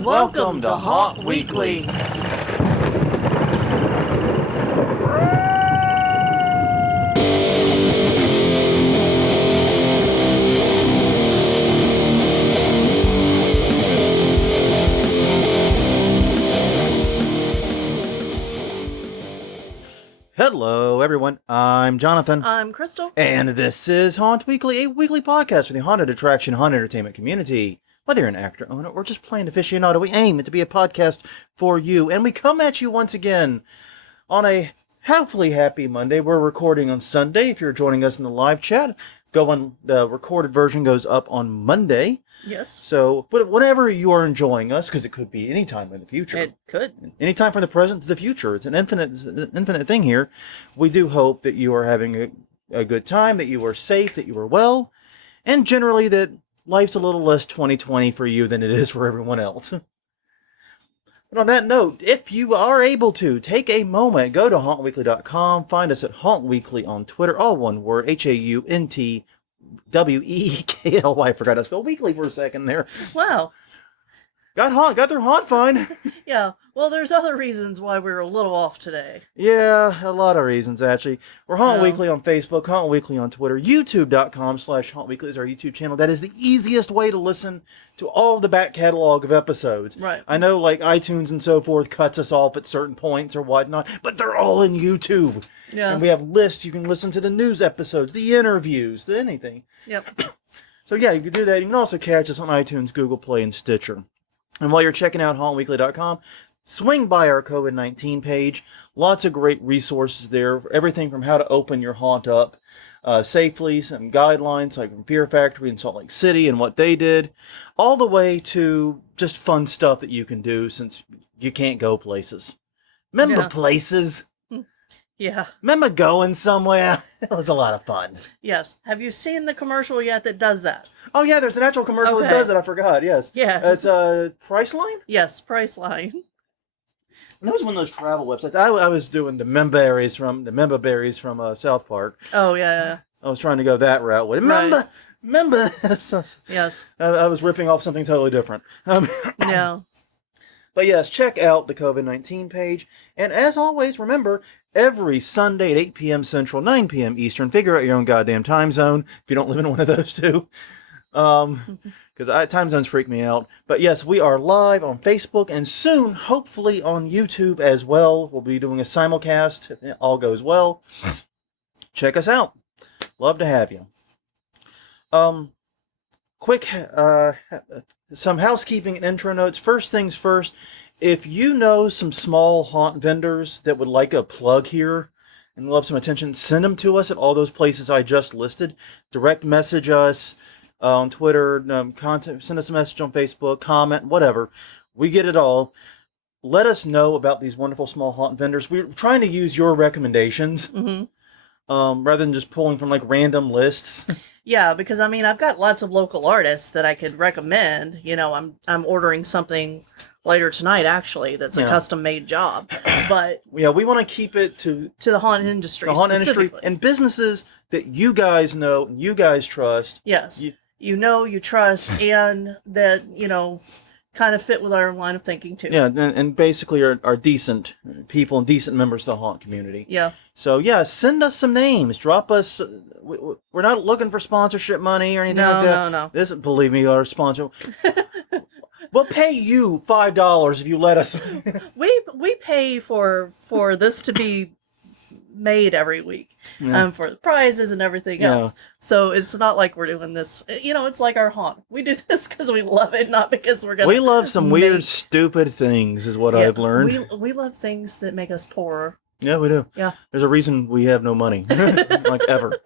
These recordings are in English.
Welcome to Haunt Weekly. Hello, everyone. I'm Jonathan. I'm Crystal. And this is Haunt Weekly, a weekly podcast for the haunted attraction, haunted entertainment community. Whether you're an actor, owner, or just plain aficionado, we aim it to be a podcast for you. And we come at you once again on a hopefully happy Monday. We're recording on Sunday. If you're joining us in the live chat, the recorded version goes up on Monday. Yes. So, but whenever you are enjoying us, because it could be any time in the future. It could. Any time from the present to the future. It's an infinite thing here. We do hope that you are having a good time, that you are safe, that you are well, and generally that life's a little less 2020 for you than it is for everyone else. But on that note, if you are able to, take a moment, go to hauntweekly.com, find us at Haunt Weekly on Twitter, all one word, HAUNTWEEKLY. I forgot to spell weekly for a second there. Wow. Got their haunt fine. Yeah. Well, there's other reasons why we're a little off today. Yeah, a lot of reasons, actually. We're Haunt Weekly on Facebook, Haunt Weekly on Twitter. YouTube.com/Haunt Weekly is our YouTube channel. That is the easiest way to listen to all of the back catalog of episodes. Right. I know, like, iTunes and so forth cuts us off at certain points or whatnot, but they're all in YouTube. Yeah. And we have lists. You can listen to the news episodes, the interviews, anything. Yep. So, yeah, you can do that. You can also catch us on iTunes, Google Play, and Stitcher. And while you're checking out hauntweekly.com, swing by our COVID-19 page. Lots of great resources there. Everything from how to open your haunt up safely, some guidelines like from Fear Factory in Salt Lake City and what they did, all the way to just fun stuff that you can do since you can't go places. Remember places? Yeah. Remember going somewhere? It was a lot of fun. Yes. Have you seen the commercial yet that does that? Oh, yeah, there's an actual commercial that does it. I forgot, yes. Yeah. It's Priceline? Yes, Priceline. And that was one of those travel websites. I was doing the memberberries from South Park. Oh, yeah. I was trying to go that route with it. Remember. Yes. I was ripping off something totally different. Yeah. But yes, check out the COVID-19 page. And as always, remember, every Sunday at 8 p.m. Central, 9 p.m. Eastern, figure out your own goddamn time zone if you don't live in one of those two. Because time zones freak me out. But yes, we are live on Facebook and soon, hopefully, on YouTube as well. We'll be doing a simulcast if it all goes well. Check us out. Love to have you. Quick, some housekeeping and intro notes. First things first, if you know some small haunt vendors that would like a plug here and love some attention, send them to us at all those places I just listed. Direct message us on Twitter, send us a message on Facebook, comment, whatever. We get it all. Let us know about these wonderful small haunt vendors. We're trying to use your recommendations rather than just pulling from like random lists. Yeah, because I mean, I've got lots of local artists that I could recommend. You know, I'm ordering something later tonight, actually, that's a custom-made job. But yeah, we want to keep it to the haunt industry, the haunt industry and businesses that you guys know and you guys trust. Yes, you know, you trust, and that, you know, kind of fit with our line of thinking too. Yeah, and basically are decent people and decent members of the haunt community. Yeah. So yeah, send us some names. Drop us. We're not looking for sponsorship money or anything like that. No. This, believe me, our sponsor. We'll pay you $5 if you let us. we pay for this to be made every week, for the prizes and everything else. So it's not like we're doing this. You know, it's like our haunt. We do this because we love it, not because we're gonna. We love some weird, stupid things, is what I've learned. We love things that make us poorer. Yeah, we do. Yeah. There's a reason we have no money, like ever.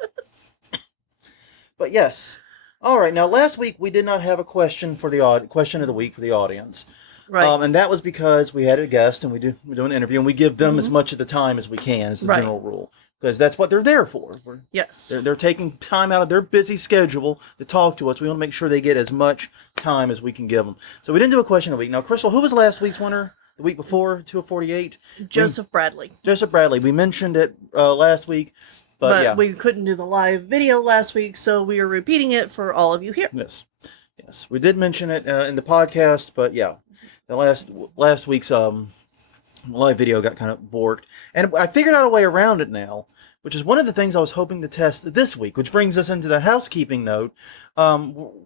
But yes. All right. Now, last week we did not have a question for the question of the week for the audience. Right. And that was because we had a guest and we do an interview and we give them as much of the time as we can, is the general rule, because that's what they're there for. Yes. They're taking time out of their busy schedule to talk to us. We want to make sure they get as much time as we can give them. So we didn't do a question of the week. Now, Crystal, who was last week's winner? The week before, 2 of 48? Joseph Bradley. Joseph Bradley. We mentioned it last week. But yeah. We couldn't do the live video last week, so we are repeating it for all of you here. Yes. Yes, we did mention it in the podcast, but yeah, the last week's live video got kind of borked, and I figured out a way around it now, which is one of the things I was hoping to test this week. Which brings us into the housekeeping note.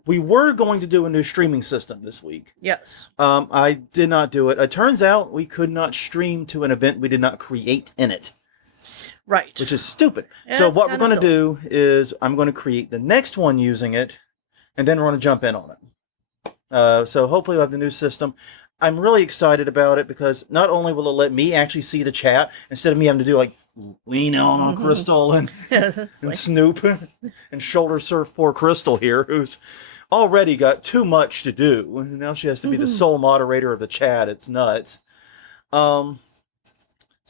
We were going to do a new streaming system this week. Yes. I did not do it. It turns out we could not stream to an event we did not create in it. Right. Which is stupid. Yeah, so it's what we're kinda going to do is I'm going to create the next one using it, and then we're going to jump in on it. So hopefully we'll have the new system. I'm really excited about it because not only will it let me actually see the chat instead of me having to do like lean on Crystal and, and like... Snoop and shoulder surf poor Crystal here, who's already got too much to do. Now she has to be the sole moderator of the chat. It's nuts. So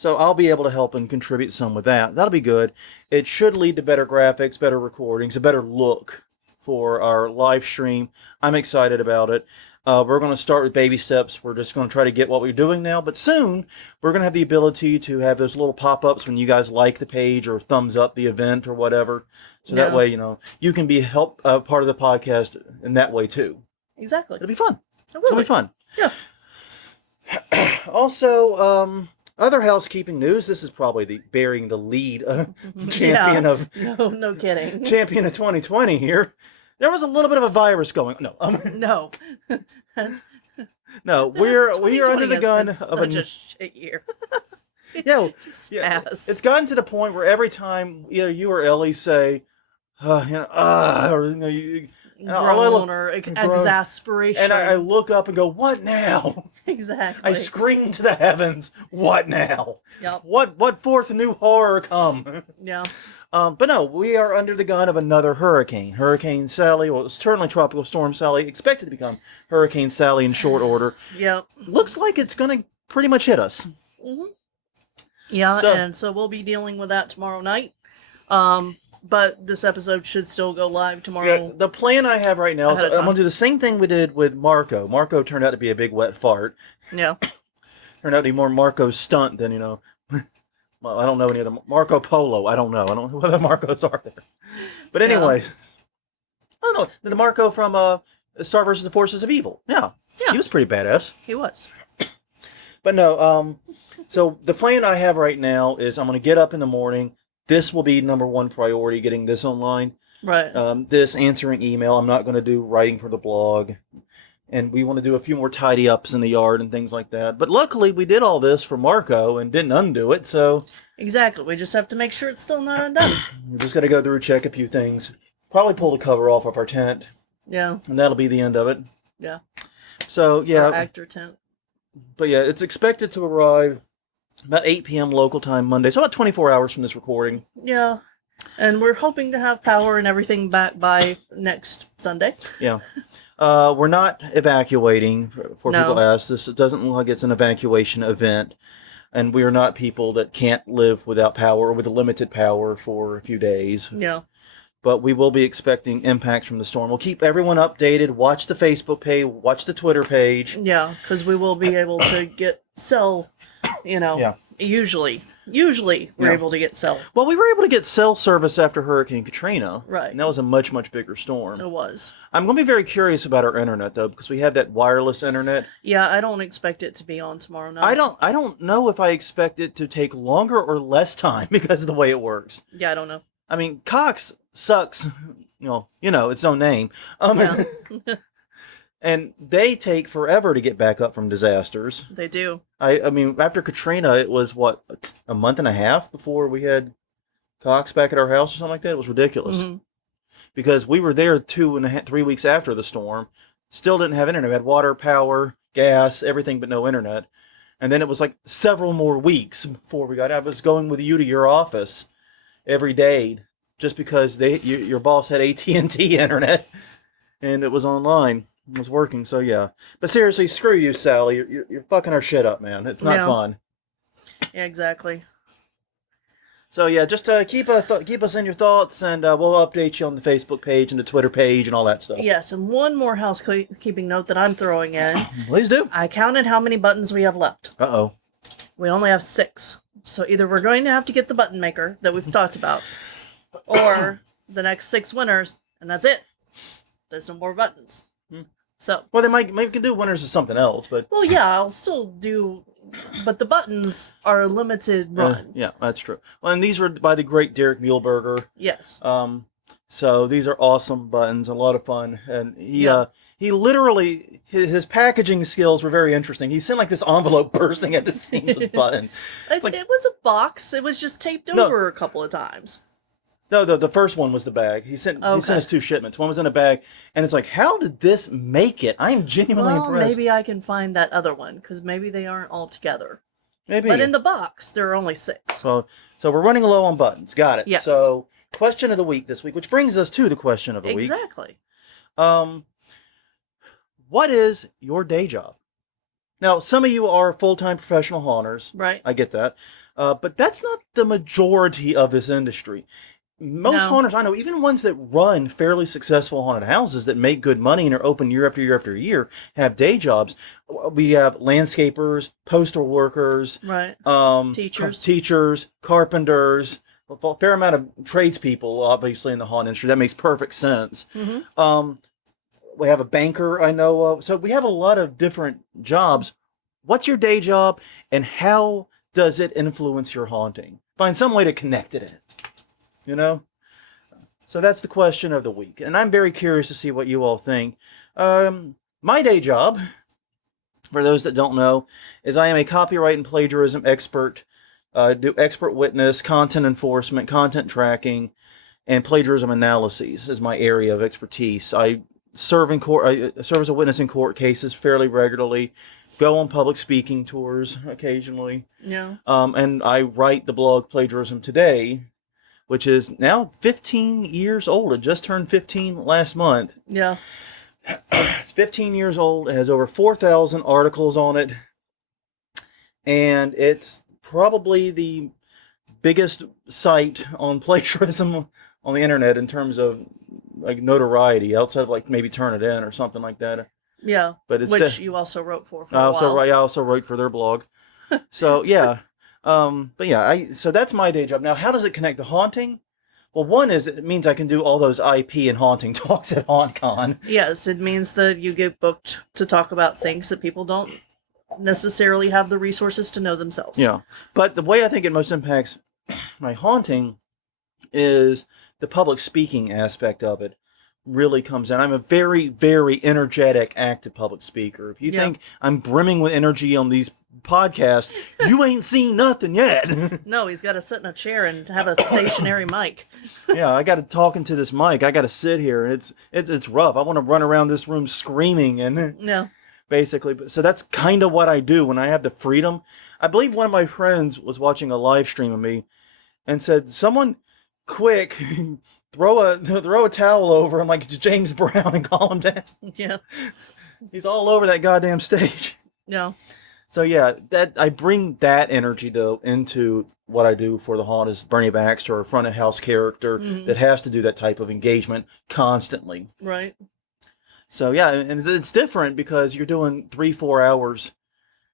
I'll be able to help and contribute some with that. That'll be good. It should lead to better graphics, better recordings, a better look for our live stream. I'm excited about it. We're going to start with baby steps. We're just going to try to get what we're doing now. But soon, we're going to have the ability to have those little pop-ups when you guys like the page or thumbs up the event or whatever. So that way, you can be part of the podcast in that way too. Exactly. It'll be fun. It'll be fun. Yeah. Also, other housekeeping news. This is probably bearing the lead champion of... No kidding. Champion of 2020 here. There was a little bit of a virus going. No. No. No, we are under the gun of such a shit year. yeah. It's gotten to the point where every time either you or Ellie say, or you groan or exasperation, and I look up and go, "What now?" Exactly. I scream to the heavens, "What now?" Yep. What fourth new horror come? Yeah. But no, we are under the gun of another hurricane. Hurricane Sally, well, it's certainly Tropical Storm Sally, expected to become Hurricane Sally in short order. Yep. Looks like it's going to pretty much hit us. Mm-hmm. Yeah, and so we'll be dealing with that tomorrow night. But this episode should still go live tomorrow. Yeah, the plan I have right now is I'm going to do the same thing we did with Marco. Marco turned out to be a big wet fart. Yeah. Turned out to be more Marco's stunt than, well, I don't know any other Marco Polo. I don't know what other Marcos are there. But anyways, I don't know. The Marco from Star vs. the Forces of Evil. Yeah. He was pretty badass. He was. But no, so the plan I have right now is I'm going to get up in the morning. This will be number one priority, getting this online. Right. This answering email. I'm not going to do writing for the blog. And we want to do a few more tidy ups in the yard and things like that. But luckily, we did all this for Marco and didn't undo it, so... Exactly. We just have to make sure it's still not undone. We're just going to go through, check a few things. Probably pull the cover off of our tent. Yeah. And that'll be the end of it. Yeah. So, yeah. Our actor tent. But yeah, it's expected to arrive about 8 p.m. local time Monday. So about 24 hours from this recording. Yeah. And we're hoping to have power and everything back by next Sunday. Yeah. We're not evacuating, for people ask. This doesn't look like it's an evacuation event. And we are not people that can't live without power or with limited power for a few days. Yeah. But we will be expecting impacts from the storm. We'll keep everyone updated. Watch the Facebook page. Watch the Twitter page. Yeah, because we will be able to sell, usually we're able to get cell. Well, we were able to get cell service after Hurricane Katrina. Right. And that was a much, much bigger storm. It was. I'm going to be very curious about our internet, though, because we have that wireless internet. Yeah, I don't expect it to be on tomorrow night. I don't know if I expect it to take longer or less time because of the way it works. Yeah, I don't know. I mean, Cox sucks, its own name. Yeah. And they take forever to get back up from disasters. They do. I mean, after Katrina, it was, a month and a half before we had Cox back at our house or something like that? It was ridiculous. Mm-hmm. Because we were there 3 weeks after the storm, still didn't have internet. We had water, power, gas, everything but no internet. And then it was like several more weeks before we got out. I was going with you to your office every day just because your boss had AT&T internet and it was online. It was working, so yeah. But seriously, screw you, Sally. You're fucking our shit up, man. It's not fun. Yeah, exactly. So yeah, just keep us in your thoughts, and we'll update you on the Facebook page and the Twitter page and all that stuff. Yes, and one more housekeeping note that I'm throwing in. Please do. I counted how many buttons we have left. Uh-oh. We only have 6. So either we're going to have to get the button maker that we've talked about, or the next 6 winners, and that's it. There's no more buttons. So. Well, they maybe can do winners of something else, but. Well, yeah, I'll still do, but the buttons are a limited run. Yeah, that's true. Well, and these were by the great Derek Muehlberger. Yes. So these are awesome buttons, a lot of fun, and he literally his packaging skills were very interesting. He sent like this envelope bursting at the seams with button. It was a box. It was just taped over a couple of times. No, the first one was the bag. He sent us 2 shipments. One was in a bag, and it's like, how did this make it? I am genuinely impressed. Maybe I can find that other one because maybe they aren't all together. Maybe. But in the box, there are only 6. So we're running low on buttons. Got it. Yes. So question of the week this week, which brings us to the question of the week. Exactly. What is your day job? Now, some of you are full-time professional haunters. Right. I get that. But that's not the majority of this industry. Most haunters I know, even ones that run fairly successful haunted houses that make good money and are open year after year after year, have day jobs. We have landscapers, postal workers, right? Teachers, carpenters, a fair amount of tradespeople, obviously, in the haunt industry. That makes perfect sense. Mm-hmm. We have a banker I know of. So we have a lot of different jobs. What's your day job, and how does it influence your haunting? Find some way to connect it in. You know? So that's the question of the week. And I'm very curious to see what you all think. My day job, for those that don't know, is I am a copyright and plagiarism expert. Do expert witness, content enforcement, content tracking, and plagiarism analyses is my area of expertise. I serve in court. I serve as a witness in court cases fairly regularly. Go on public speaking tours occasionally. Yeah. And I write the blog Plagiarism Today, which is now 15 years old. It just turned 15 last month. Yeah. It's 15 years old. It has over 4,000 articles on it. And it's probably the biggest site on plagiarism on the internet in terms of like notoriety, outside of like maybe Turn It In or something like that. Yeah. But it's which you also wrote for a I while. also wrote for their blog. So yeah. But yeah, so that's my day job. Now, how does it connect to haunting? Well, one is it means I can do all those IP and haunting talks at HauntCon. Yes, it means that you get booked to talk about things that people don't necessarily have the resources to know themselves. Yeah. But the way I think it most impacts my haunting is the public speaking aspect of it really comes in. I'm a very, very energetic, active public speaker. If you think I'm brimming with energy on these podcasts, you ain't seen nothing yet. No, he's got to sit in a chair and have a stationary mic. Yeah, I got to talk into this mic. I got to sit here. It's rough. I want to run around this room screaming and basically. So that's kind of what I do when I have the freedom. I believe one of my friends was watching a live stream of me and said, "Someone, quick, throw a towel over him like it's James Brown and calm him down." Yeah, he's all over that goddamn stage. Yeah. So yeah, that I bring that energy though into what I do for the haunt as Bernie Baxter, a front of house character that has to do that type of engagement constantly. Right. So yeah, and it's different because you're doing 3-4 hours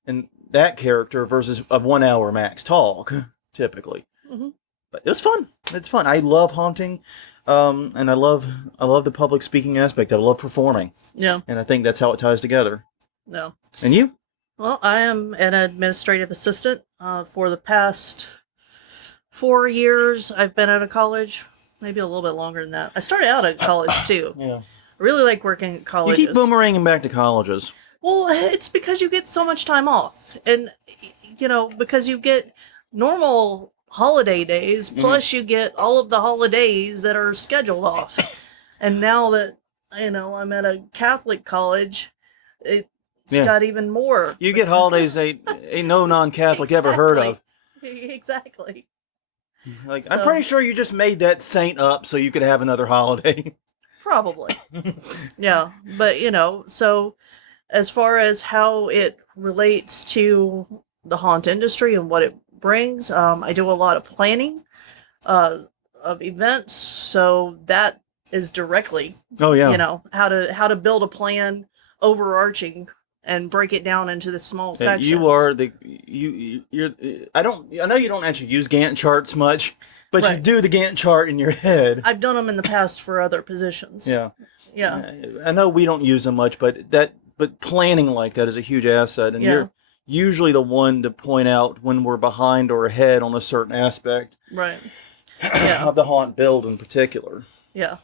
in that character versus a 1 hour max talk typically. Mm-hmm. But it was fun. It's fun. I love haunting, and I love the public speaking aspect. I love performing. Yeah. And I think that's how it ties together. No. And you? Well, I am an administrative assistant. For the past 4 years, I've been at a college. Maybe a little bit longer than that. I started out at college, too. Yeah. I really like working at colleges. You keep boomeranging back to colleges. Well, it's because you get so much time off. And, because you get normal holiday days, plus you get all of the holidays that are scheduled off. And now that, I'm at a Catholic college, it's got even more. You get holidays ain't no non-Catholic ever heard of. Exactly. Like, I'm pretty sure you just made that saint up so you could have another holiday. Probably. Yeah. But, so as far as how it relates to the haunt industry and what it brings, I do a lot of planning of events. So that is directly, how to build a plan overarching and break it down into the small sections. You are you're. I know you don't actually use Gantt charts much, but you do the Gantt chart in your head. I've done them in the past for other positions. Yeah. Yeah. I know we don't use them much, but planning like that is a huge asset, and Yeah. you're usually the one to point out when we're behind or ahead on a certain aspect Right. Yeah. of the haunt build in particular. Yeah.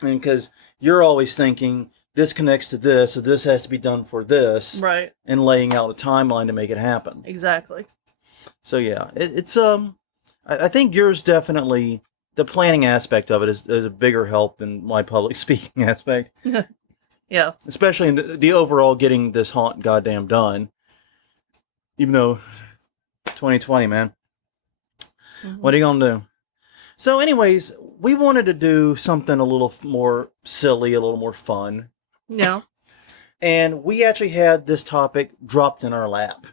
And because you're always thinking this connects to this, so this has to be done for this, Right. and laying out a timeline to make it happen. Exactly. So yeah, it's I think yours definitely, the planning aspect of it is a bigger help than my public speaking aspect. Yeah. Especially in the overall getting this haunt goddamn done. Even though 2020, man. Mm-hmm. What are you going to do? So anyways, we wanted to do something a little more silly, a little more fun. Yeah. And we actually had this topic dropped in our lap.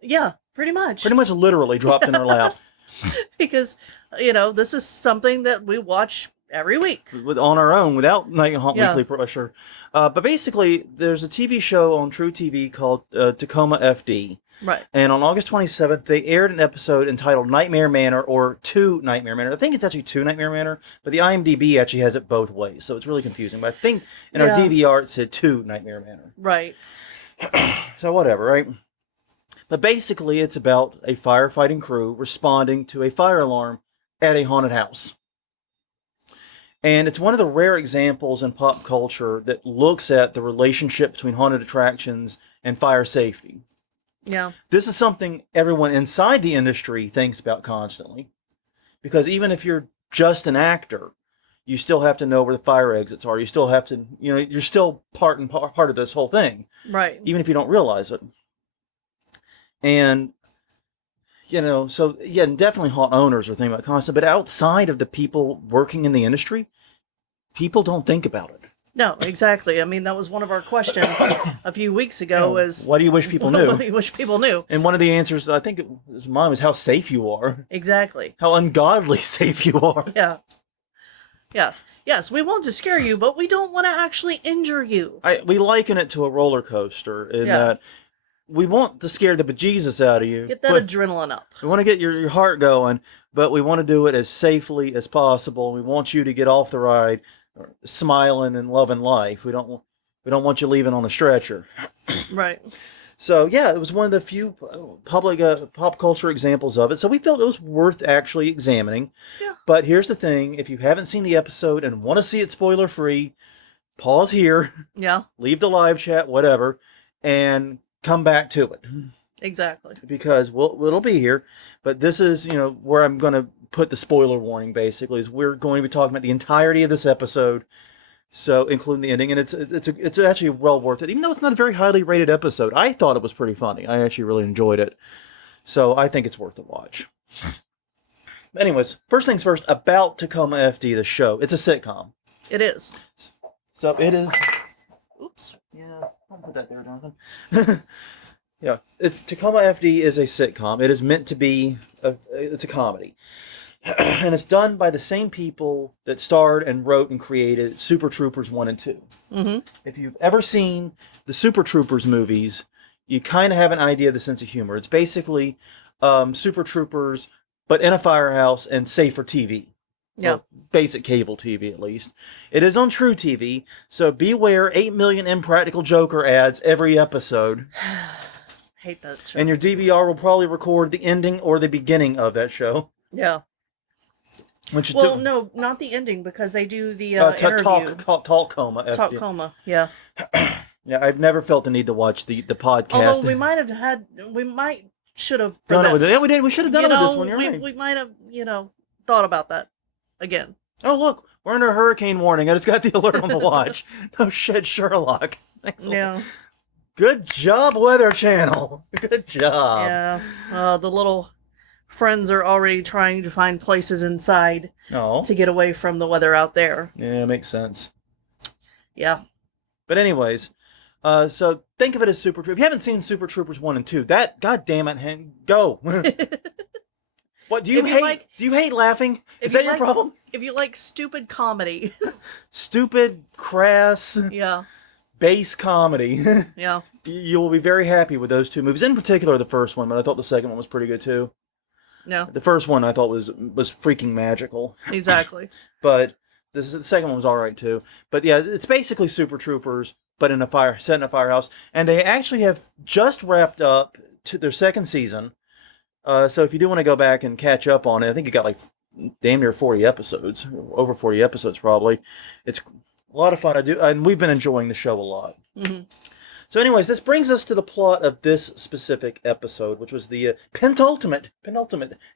Yeah, pretty much. Pretty much literally dropped in our lap. Because, you know, this is something that we watch every week. On our own, without Night Haunt Yeah. Weekly pressure. But basically, there's a TV show on True TV called Tacoma FD. Right. And on August 27th, they aired an episode entitled Nightmare Manor, or To Nightmare Manor. I think it's actually To Nightmare Manor, but the IMDb actually has it both ways, so it's really confusing. But I think in our Yeah. DVR it said To Nightmare Manor. Right. So whatever, right? But basically, it's about a firefighting crew responding to a fire alarm at a haunted house. And it's one of the rare examples in pop culture that looks at the relationship between haunted attractions and fire safety. Yeah. This is something everyone inside the industry thinks about constantly. Because even if you're just an actor, you still have to know where the fire exits are. You still have to, you're still part of this whole thing. Right. Even if you don't realize it. And, so, yeah, definitely haunt owners are thinking about constant. But outside of the people working in the industry, people don't think about it. No, exactly. I mean, that was one of our questions a few weeks ago. Was what do you wish people knew? What do you wish people knew? And one of the answers, I think it was mine, was how safe you are. Exactly. How ungodly safe you are. Yeah. Yes. Yes, we want to scare you, but we don't want to actually injure you. We liken it to a roller coaster in that we want to scare the bejesus out of you. Get that adrenaline up. We want to get your heart going, but we want to do it as safely as possible. We want you to get off the ride smiling and loving life. We don't want you leaving on a stretcher. Right. So yeah, it was one of the few public pop culture examples of it. So we felt it was worth actually examining. Yeah. But here's the thing: if you haven't seen the episode and want to see it spoiler free, pause here. Yeah. Leave the live chat, whatever, and come back to it. Exactly. Because it'll be here. But this is where I'm going to put the spoiler warning. Basically, is we're going to be talking about the entirety of this episode. So, including the ending, and it's actually well worth it. Even though it's not a very highly rated episode, I thought it was pretty funny. I actually really enjoyed it. So, I think it's worth a watch. Anyways, first things first, about Tacoma FD, the show. It's a sitcom. It is. So, it is... Oops. Yeah, don't put that there, Jonathan. Yeah, Tacoma FD is a sitcom. It is meant to be... it's a comedy. And it's done by the same people that starred and wrote and created Super Troopers 1 and 2. Mm-hmm. If you've ever seen the Super Troopers movies, you kind of have an idea of the sense of humor. It's basically Super Troopers, but in a firehouse and safer TV. Yeah. Well, basic cable TV, at least. It is on True TV, so beware 8 million Impractical Joker ads every episode. Hate that show. And your DVR will probably record the ending or the beginning of that show. Yeah. Well, no, not the ending, because they do the interview. Talcoma FD. Talcoma, yeah. Yeah, I've never felt the need to watch the podcast. Although we should have done it with it. Yeah, we did. We should have done it with this one. You're right. We might have, thought about that again. Oh, look, we're under a hurricane warning. I just got the alert on the watch. No shit, Sherlock. Excellent. Yeah. Good job, Weather Channel. Good job. Yeah. The little friends are already trying to find places inside to get away from the weather out there. Yeah, makes sense. Yeah. But anyways, so think of it as Super Troopers. If you haven't seen Super Troopers 1 and 2, that, God damn it, go. What, do you hate laughing? Is that your problem? If you like stupid comedy. Stupid, crass, yeah, base comedy. Yeah. You will be very happy with those two movies. In particular, the first one, but I thought the second one was pretty good too. No. The first one I thought was freaking magical. Exactly. But The second one was all right too. But yeah, it's basically Super Troopers, but set in a firehouse, and they actually have just wrapped up to their second season. So if you do want to go back and catch up on it, I think it got like damn near 40 episodes, over 40 episodes probably. It's a lot of fun to do, and we've been enjoying the show a lot. Mm-hmm. So anyways, this brings us to the plot of this specific episode, which was the penultimate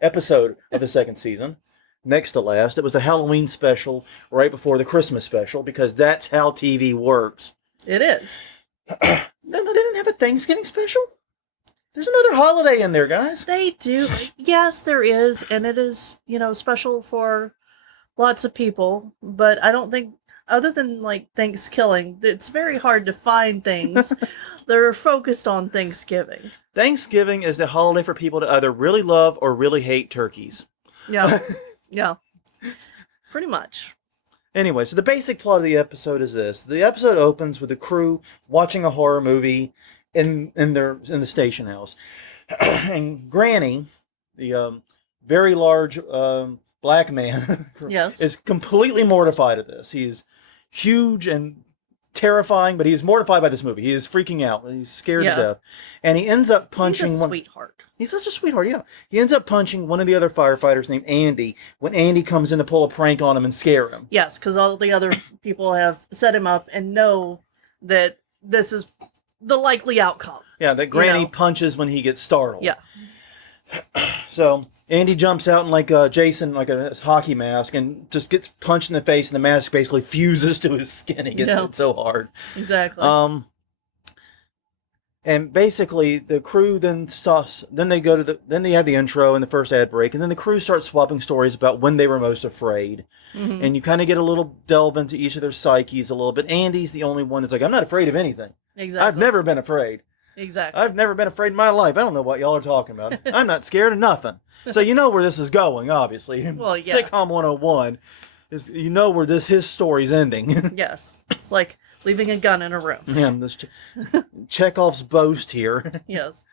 episode of the second season. Next to last. It was the Halloween special right before the Christmas special, because that's how TV works. It is. They didn't have a Thanksgiving special? There's another holiday in there, guys. They do. Yes, there is. And it is, special for lots of people. But I don't think, other than like Thanksgiving, it's very hard to find things that are focused on Thanksgiving. Thanksgiving is the holiday for people to either really love or really hate turkeys. Yeah. Yeah. Pretty much. Anyway, so the basic plot of the episode is this. The episode opens with the crew watching a horror movie in the station house. And Granny, the very large black man, yes, is completely mortified of this. He's huge and terrifying, but he is mortified by this movie. He is freaking out. He's scared to death. And he ends up punching He's a sweetheart. He's such a sweetheart, yeah. He ends up punching one of the other firefighters named Andy when Andy comes in to pull a prank on him and scare him. Yes, because all the other people have set him up and know that this is the likely outcome. Yeah, that Granny punches when he gets startled. Yeah. So Andy jumps out in like Jason, like a hockey mask, and just gets punched in the face, and the mask basically fuses to his skin. He gets hit so hard. Exactly. And basically the crew then stops. Then they go to then they have the intro and the first ad break, and then the crew starts swapping stories about when they were most afraid. Mm-hmm. And you kind of get a little delve into each of their psyches a little bit. Andy's the only one that's like, I'm not afraid of anything. Exactly. I've never been afraid. Exactly. I've never been afraid in my life. I don't know what y'all are talking about. I'm not scared of nothing. So you know where this is going, obviously. Well, yeah. Sitcom 101 is, you know where his story's ending. Yes. It's like leaving a gun in a room. Yeah, this Chekhov's boast here. Yes.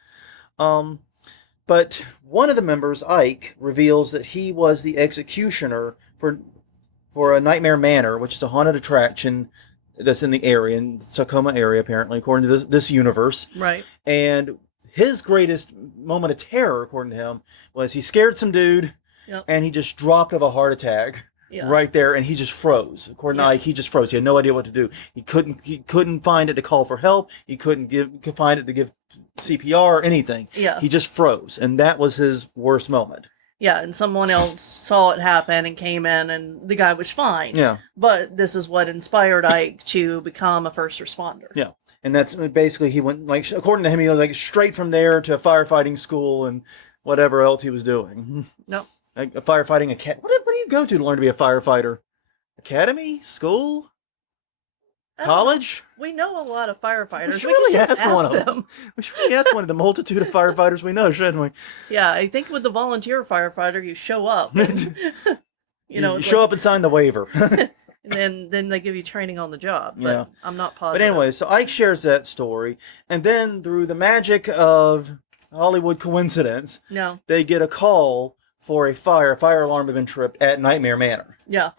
But one of the members, Ike, reveals that he was the executioner for a Nightmare Manor, which is a haunted attraction that's in the area, in the Tacoma area, apparently, according to this universe. Right. And his greatest moment of terror, according to him, was he scared some dude, and he just dropped of a heart attack right there, and he just froze. According to Ike, he just froze. He had no idea what to do. He couldn't find it to call for help. He couldn't find it to give CPR or anything. Yeah. He just froze, and that was his worst moment. Yeah, and someone else saw it happen and came in, and the guy was fine. Yeah. But this is what inspired Ike to become a first responder. Yeah. And that's basically, he went, like, according to him, he was like straight from there to firefighting school and whatever else he was doing. Nope. Like a firefighting academy. What do you go to learn to be a firefighter? Academy? School? College? We know a lot of firefighters. We should really can just ask one of them. them. We should really ask one of the multitude of firefighters we know, shouldn't we? Yeah, I think with the volunteer firefighter, you show up. And, you show up and sign the waiver. And then they give you training on the job. But I'm not positive. But anyway, so Ike shares that story. And then through the magic of Hollywood coincidence, they get a call for a fire alarm had been tripped at Nightmare Manor. Yeah.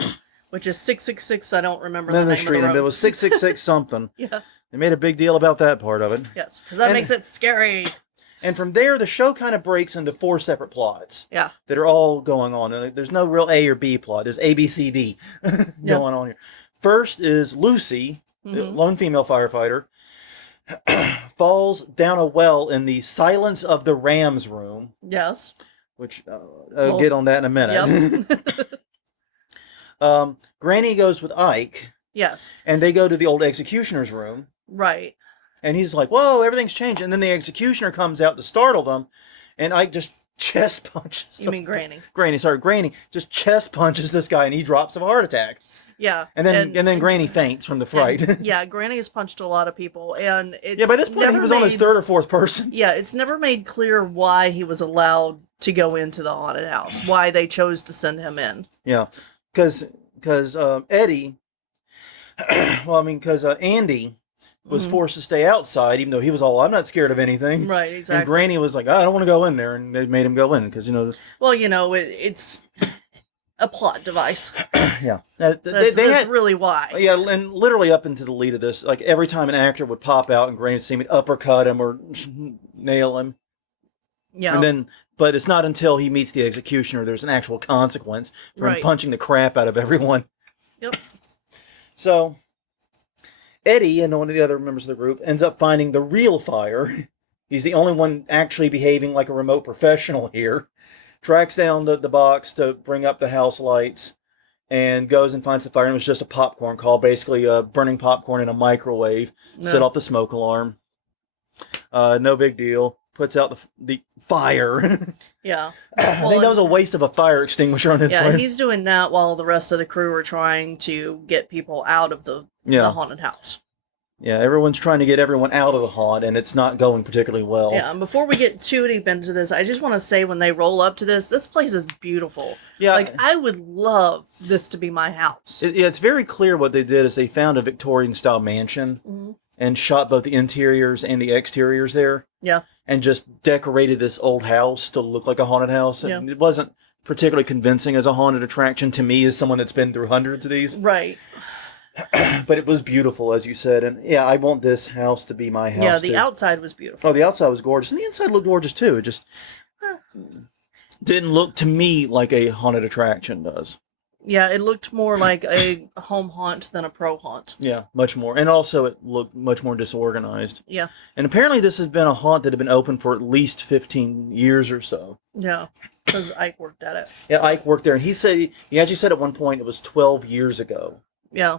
Which is 666. I don't remember the name of the road. It was 666 something. Yeah. They made a big deal about that part of it. Yes, because that makes it scary. And from there, the show kind of breaks into 4 separate plots. Yeah. That are all going on. And there's no real A or B plot. There's A, B, C, D going on here. First is Lucy, the lone female firefighter, falls down a well in the Silence of the Rams room. Yes. Which I'll get on that in a minute. Yep. Granny goes with Ike. Yes. And they go to the old executioner's room. Right. And he's like, whoa, everything's changed. And then the executioner comes out to startle them. And Ike just chest punches. You mean Granny? Granny just chest punches this guy and he drops of a heart attack. Yeah. And then Granny faints from the fright. Yeah, Granny has punched a lot of people. And it's by this point he was on his 3rd or 4th person. Yeah, it's never made clear why he was allowed to go into the haunted house. Why they chose to send him in. Yeah. Because Eddie, because Andy was forced to stay outside, even though he was all, I'm not scared of anything. Right, exactly. And Granny was like, I don't want to go in there, and they made him go in, because, Well, it's a plot device. Yeah. That's really why. Yeah, and literally up into the lead of this, like every time an actor would pop out and Granny would see me uppercut him or nail him. Yeah. And then, but it's not until he meets the executioner there's an actual consequence for him Right. punching the crap out of everyone. Yep. So, Eddie and one of the other members of the group ends up finding the real fire. He's the only one actually behaving like a remote professional here. Tracks down the box to bring up the house lights and goes and finds the fire. And it was just a popcorn call, basically burning popcorn in a microwave. No. Set off the smoke alarm. No big deal. Puts out the fire. Yeah. I think that was a waste of a fire extinguisher on his part. Yeah, he's doing that while the rest of the crew are trying to get people out of the haunted house. Yeah, everyone's trying to get everyone out of the haunt, and it's not going particularly well. Yeah, and before we get too deep into this, I just want to say when they roll up to this place is beautiful. Yeah. Like, I would love this to be my house. It's very clear what they did is they found a Victorian-style mansion and shot both the interiors and the exteriors there. Yeah. And just decorated this old house to look like a haunted house. Yeah. And it wasn't particularly convincing as a haunted attraction to me as someone that's been through hundreds of these. Right. But it was beautiful, as you said. And yeah, I want this house to be my house. Yeah, the too. outside was beautiful. Oh, the outside was gorgeous. And the inside looked gorgeous, too. It just didn't look to me like a haunted attraction does. Yeah, it looked more like a home haunt than a pro haunt. Yeah, much more. And also it looked much more disorganized. Yeah. And apparently this has been a haunt that had been open for at least 15 years or so. Yeah, because Ike worked at it. Yeah, Ike worked there. And he actually said at one point it was 12 years ago. Yeah.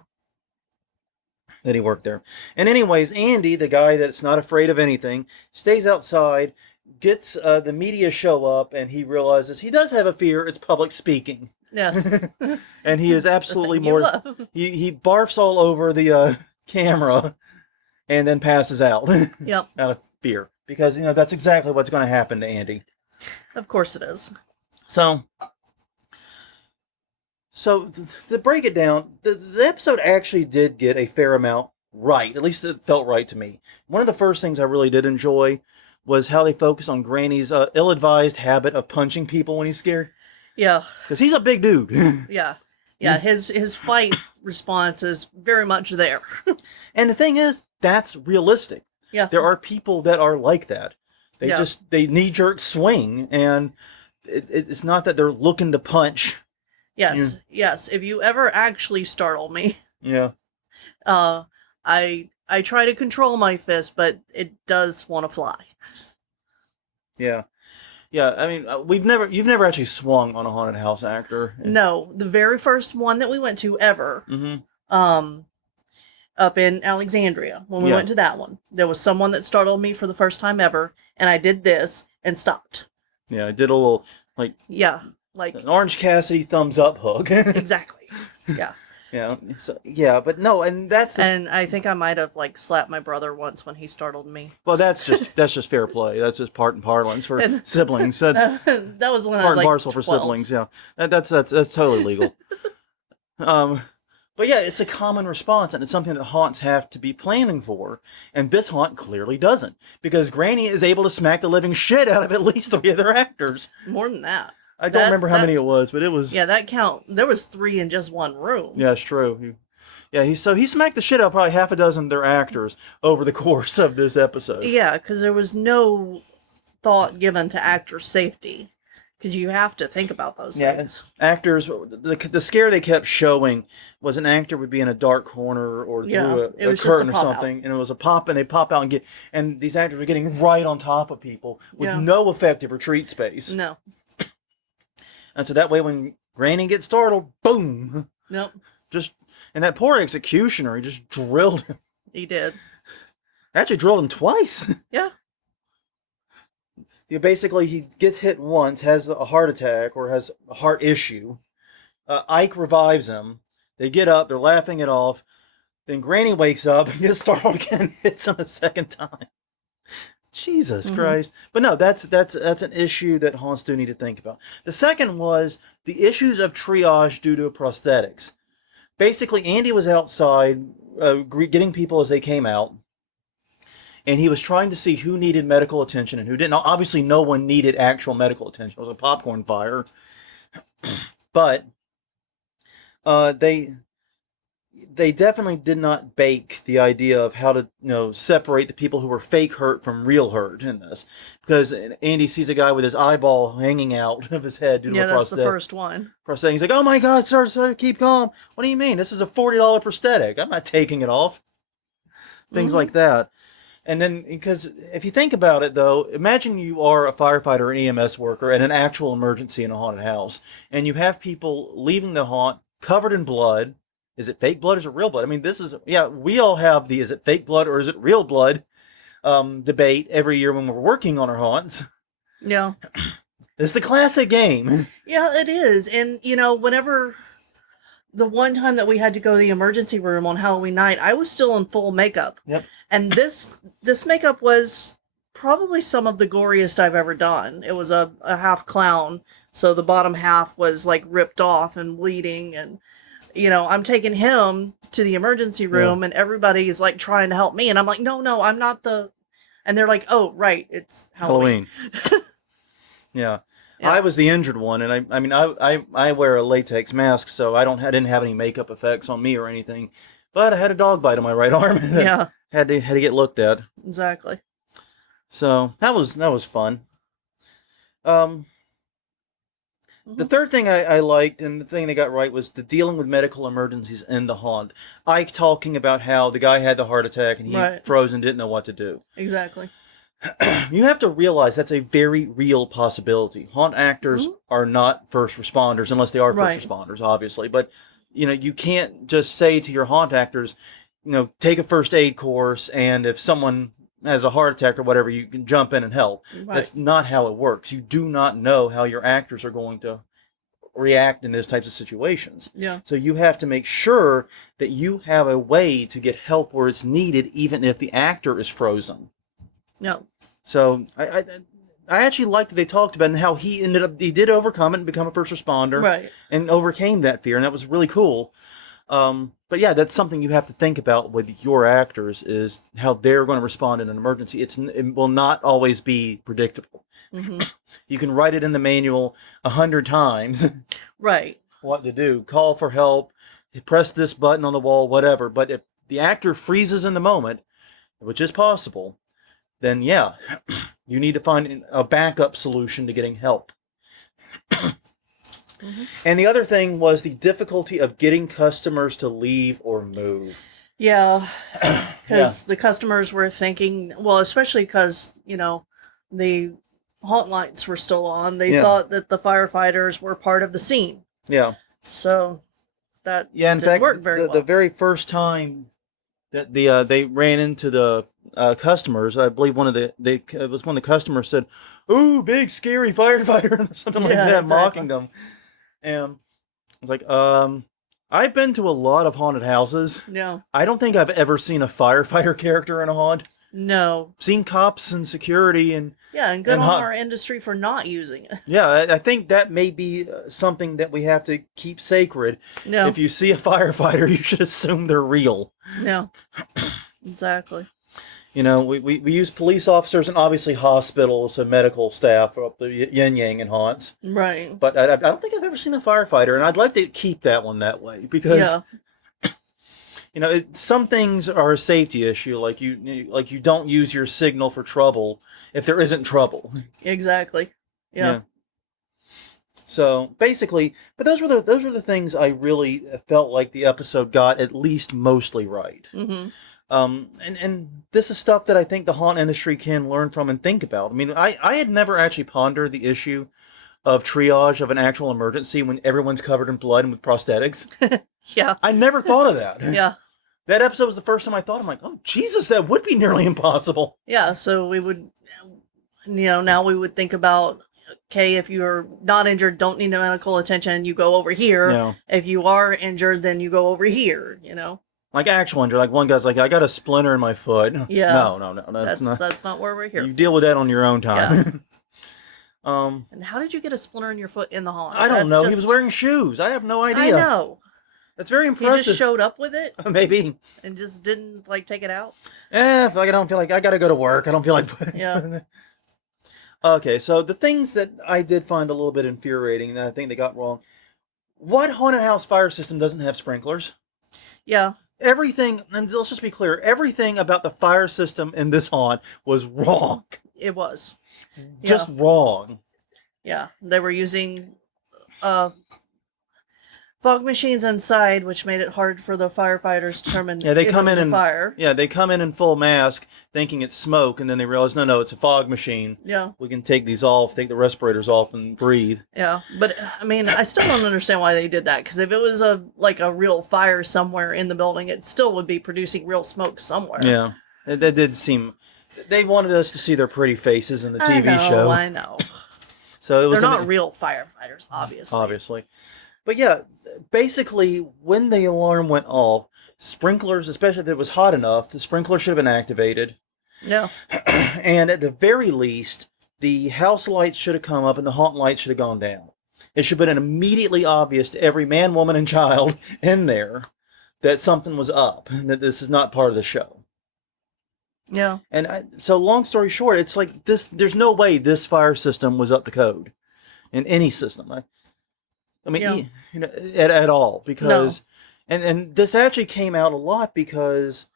That he worked there. And anyways, Andy, the guy that's not afraid of anything, stays outside, gets the media show up, and he realizes he does have a fear. It's public speaking. Yes. And he is absolutely more... He barfs all over the camera and then passes out. Yep. Out of fear. Because, that's exactly what's going to happen to Andy. Of course it is. So to break it down, the episode actually did get a fair amount right. At least it felt right to me. One of the first things I really did enjoy was how they focused on Granny's ill-advised habit of punching people when he's scared. Yeah. Because he's a big dude. Yeah. Yeah, his fight response is very much there. And the thing is, that's realistic. Yeah. There are people that are like that. They knee-jerk swing, and it's not that they're looking to punch. Yes, yes. If you ever actually startle me, yeah, I try to control my fist, but it does want to fly. Yeah, yeah. I mean, you've never actually swung on a haunted house actor. No, the very first one that we went to ever, up in Alexandria, when we went to that one, there was someone that startled me for the first time ever, and I did this and stopped. Yeah, I did a little like an Orange Cassidy thumbs up hook. Exactly. Yeah. Yeah. So, yeah, but no, and that's and I think I might have slapped my brother once when he startled me. Well, that's just fair play. That's just part and parlance for siblings. That's that was when part I was and parcel 12. for siblings. Yeah, that's totally legal. But yeah, it's a common response, and it's something that haunts have to be planning for. And this haunt clearly doesn't, because Granny is able to smack the living shit out of at least 3 other actors. More than that. I don't remember how many it was, but it was... Yeah, that count. There was 3 in just one room. Yeah, it's true. He smacked the shit out of probably half a dozen of their actors over the course of this episode. Yeah, because there was no thought given to actor safety. Because you have to think about those things. Actors, the scare they kept showing was an actor would be in a dark corner or through a curtain or something, and it was a pop, and they pop out and these actors were getting right on top of people with no effective retreat space. No. And so that way when Granny gets startled, boom! Nope. And that poor executioner, he just drilled him. He did. Actually drilled him twice. Yeah. Basically, he gets hit once, has a heart attack, or has a heart issue. Ike revives him. They get up, they're laughing it off. Then Granny wakes up and gets startled again and hits him a second time. Jesus Christ. But no, that's an issue that haunts do need to think about. The second was the issues of triage due to prosthetics. Basically, Andy was outside getting people as they came out. And he was trying to see who needed medical attention and who didn't. Obviously, no one needed actual medical attention. It was a popcorn fire. But They definitely did not bake the idea of how to separate the people who were fake hurt from real hurt in this, because Andy sees a guy with his eyeball hanging out of his head due to Yeah, a that's the first one. prosthetic. He's like, "Oh my God, sir, keep calm. What do you mean? This is a $40 prosthetic. I'm not taking it off." Things like that. And then, because if you think about it, though, imagine you are a firefighter or an EMS worker at an actual emergency in a haunted house, and you have people leaving the haunt covered in blood. Is it fake blood or is it real blood? I mean, we all have the is it fake blood or is it real blood debate every year when we're working on our haunts. Yeah. It's the classic game. Yeah, it is. And, whenever the one time that we had to go to the emergency room on Halloween night, I was still in full makeup. Yep. And this makeup was probably some of the goriest I've ever done. It was a half clown, so the bottom half was like ripped off and bleeding, and I'm taking him to the emergency room, and everybody's like trying to help me, and I'm like, no, I'm not the. And they're like, oh, right, it's Halloween. Yeah. I was the injured one, and I wear a latex mask, so I didn't have any makeup effects on me or anything, but I had a dog bite on my right arm. Yeah. had to get looked at. Exactly. So that was fun. The third thing I liked, and the thing they got right, was the dealing with medical emergencies in the haunt. Ike talking about how the guy had the heart attack and he froze and didn't know what to do. Exactly. You have to realize that's a very real possibility. Haunt actors are not first responders unless they are first responders, obviously. But, you can't just say to your haunt actors, take a first aid course, and if someone has a heart attack or whatever, you can jump in and help. Right. That's not how it works. You do not know how your actors are going to react in those types of situations. Yeah. So you have to make sure that you have a way to get help where it's needed, even if the actor is frozen. No. So I actually liked that they talked about and how he did overcome it and become a first responder. Right. And overcame that fear, and that was really cool. But yeah, that's something you have to think about with your actors, is how they're going to respond in an emergency. It will not always be predictable. Mm-hmm. You can write it in the manual 100 times. Right. What to do. Call for help. Press this button on the wall, whatever. But if the actor freezes in the moment, which is possible, then yeah, you need to find a backup solution to getting help. And the other thing was the difficulty of getting customers to leave or move. Yeah, because the customers were thinking, well, especially because, the haunt lights were still on. They thought that the firefighters were part of the scene. Yeah. So that in fact, work very well. The very first time that they ran into the customers, I believe it was one of the customers said, "Ooh, big scary firefighter," or something like that, exactly. Mocking them. And I was like, I've been to a lot of haunted houses. No. I don't think I've ever seen a firefighter character in a haunt. No. Seen cops and security and... Yeah, and good on our industry for not using it. Yeah, I think that may be something that we have to keep sacred. No. If you see a firefighter, you should assume they're real. No. Exactly. We use police officers and obviously hospitals and medical staff up the yin-yang and haunts. Right. But I don't think I've ever seen a firefighter, and I'd like to keep that one that way because, some things are a safety issue, like you don't use your signal for trouble if there isn't trouble. Exactly. Yeah. So basically, but those were the things I really felt like the episode got at least mostly right. Mm-hmm. And this is stuff that I think the haunt industry can learn from and think about. I mean, I had never actually pondered the issue of triage of an actual emergency when everyone's covered in blood and with prosthetics. Yeah. I never thought of that. Yeah. That episode was the first time I thought, I'm like, oh, Jesus, that would be nearly impossible. Yeah, so we would, now we would think about, okay, if you're not injured, don't need medical attention, you go over here. Yeah. If you are injured, then you go over here, Like actual injury, like one guy's like, I got a splinter in my foot. Yeah. No, that's not where we're here. You deal with that on your own time. Yeah. And how did you get a splinter in your foot in the haunt? I don't know. He was wearing shoes. I have no idea. I know. That's very impressive. He just showed up with it? Maybe. And just didn't, take it out? I don't feel like I gotta go to work. I don't feel like... Yeah. Okay, so the things that I did find a little bit infuriating that I think they got wrong What haunted house fire system doesn't have sprinklers? Yeah. Everything, and let's just be clear, everything about the fire system in this haunt was wrong. It was. Just wrong. Yeah. They were using fog machines inside, which made it hard for the firefighters to determine they come in fire. Yeah, they come in full mask, thinking it's smoke, and then they realize, no, it's a fog machine. Yeah. We can take these off, take the respirators off, and breathe. Yeah, but I mean, I still don't understand why they did that. Because if it was a real fire somewhere in the building, it still would be producing real smoke somewhere. Yeah, that did seem. They wanted us to see their pretty faces in the TV show. I know. So they're not real firefighters, obviously. Obviously. But yeah, basically, when the alarm went off, sprinklers, especially if it was hot enough, the sprinkler should have been activated. Yeah. And at the very least, the house lights should have come up and the haunt lights should have gone down. It should have been immediately obvious to every man, woman, and child in there that something was up, and that this is not part of the show. Yeah. And so long story short, it's like this, there's no way this fire system was up to code in any system. I mean, at all, because, and this actually came out a lot because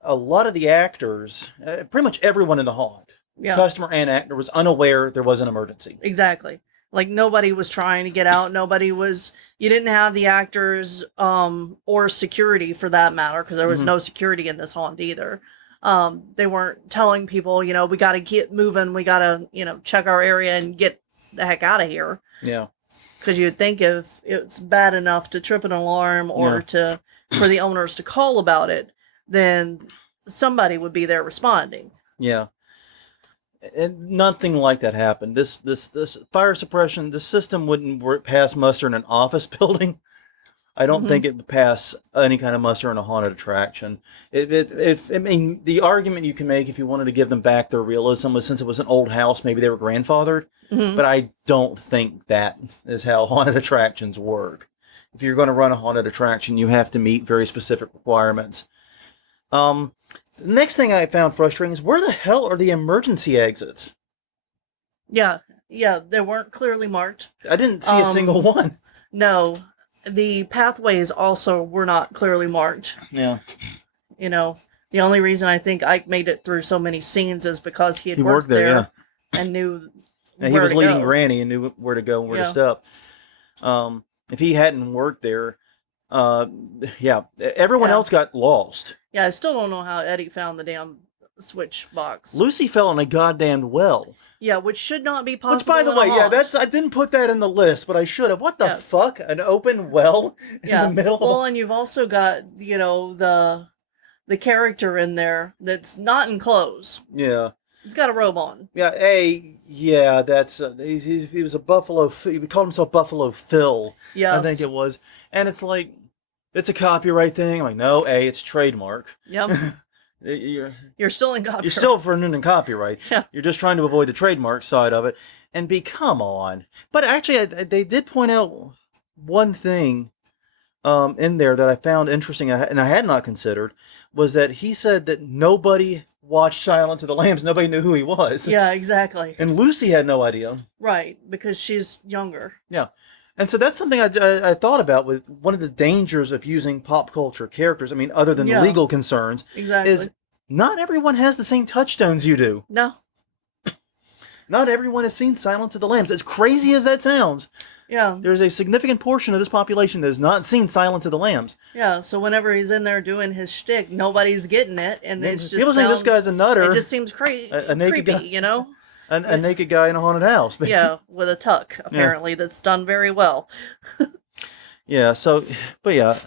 a lot of the actors, pretty much everyone in the haunt, customer and actor, was unaware there was an emergency. Exactly. Like, nobody was trying to get out. You didn't have the actors, or security for that matter, because there was no security in this haunt either. They weren't telling people, we got to get moving. We got to, check our area and get the heck out of here. Yeah. Because you'd think if it's bad enough to trip an alarm or for the owners to call about it, then somebody would be there responding. Yeah. And nothing like that happened. This fire suppression, the system wouldn't pass muster in an office building. I don't think it would pass any kind of muster in a haunted attraction. I mean, the argument you can make if you wanted to give them back their realism was, since it was an old house, maybe they were grandfathered. But I don't think that is how haunted attractions work. If you're going to run a haunted attraction, you have to meet very specific requirements. The next thing I found frustrating is, where the hell are the emergency exits? Yeah, they weren't clearly marked. I didn't see a single one. No, the pathways also were not clearly marked. Yeah. The only reason I think Ike made it through so many scenes is because he worked there and knew he was leading Granny and knew where to go and where to step. If he hadn't worked there, everyone else got lost. Yeah, I still don't know how Eddie found the damn switch box. Lucy fell in a goddamn well. Yeah, which should not be possible. Which, by the way, I didn't put that in the list, but I should have. What the fuck? An open well in the middle? Well, and you've also got, the character in there that's not in clothes. Yeah. He's got a robe on. Yeah, that's he was a Buffalo. He called himself Buffalo Phil. Yes. I think it was, and it's like, it's a copyright thing. I'm like, no, it's trademark. Yep. You're still in copyright. You're still in copyright. Yeah. You're just trying to avoid the trademark side of it. And come on. But actually, they did point out one thing in there that I found interesting, and I had not considered, was that he said that nobody watched Silence of the Lambs. Nobody knew who he was. Yeah, exactly. And Lucy had no idea. Right, because she's younger. Yeah. And so that's something I thought about, with one of the dangers of using pop culture characters, I mean, other than the legal concerns, is not everyone has the same touchstones you do. No. Not everyone has seen Silence of the Lambs. As crazy as that sounds, there's a significant portion of this population that has not seen Silence of the Lambs. Yeah, so whenever he's in there doing his shtick, nobody's getting it, and it's just people think this guy's a nutter. It just seems creepy, a naked guy, A naked guy in a haunted house, basically. Yeah, with a tuck, apparently, that's done very well. Yeah, so, but yeah.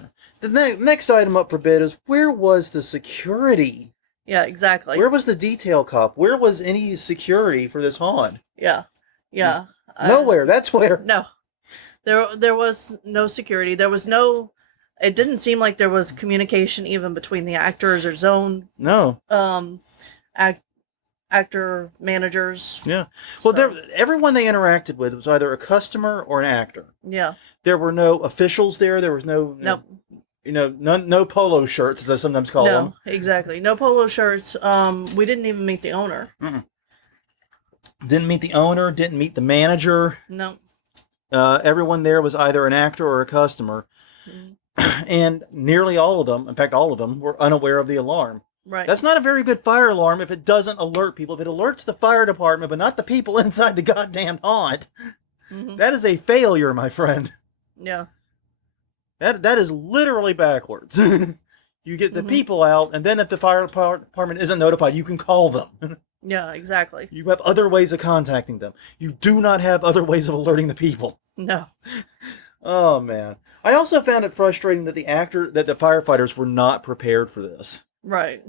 The next item up for bid is, where was the security? Yeah, exactly. Where was the detail cop? Where was any security for this haunt? Yeah. Nowhere, that's where. No. There was no security. There was no... It didn't seem like there was communication even between the actors or zone... No. Actor managers. Yeah. Well, everyone they interacted with was either a customer or an actor. Yeah. There were no officials there. There was no no polo shirts, as I sometimes call them. No, exactly. No polo shirts. We didn't even meet the owner. Didn't meet the owner. Didn't meet the manager. No. Everyone there was either an actor or a customer, Mhm. and nearly all of them, in fact, all of them, were unaware of the alarm. Right. That's not a very good fire alarm if it doesn't alert people. If it alerts the fire department, but not the people inside the goddamn haunt, Hmm. that is a failure, my friend. Yeah. That is literally backwards. You get the Hmm. people out, and then if the fire department isn't notified, you can call them. Yeah, exactly. You have other ways of contacting them. You do not have other ways of alerting the people. No. Oh man. I also found it frustrating that the firefighters were not prepared for this. Right.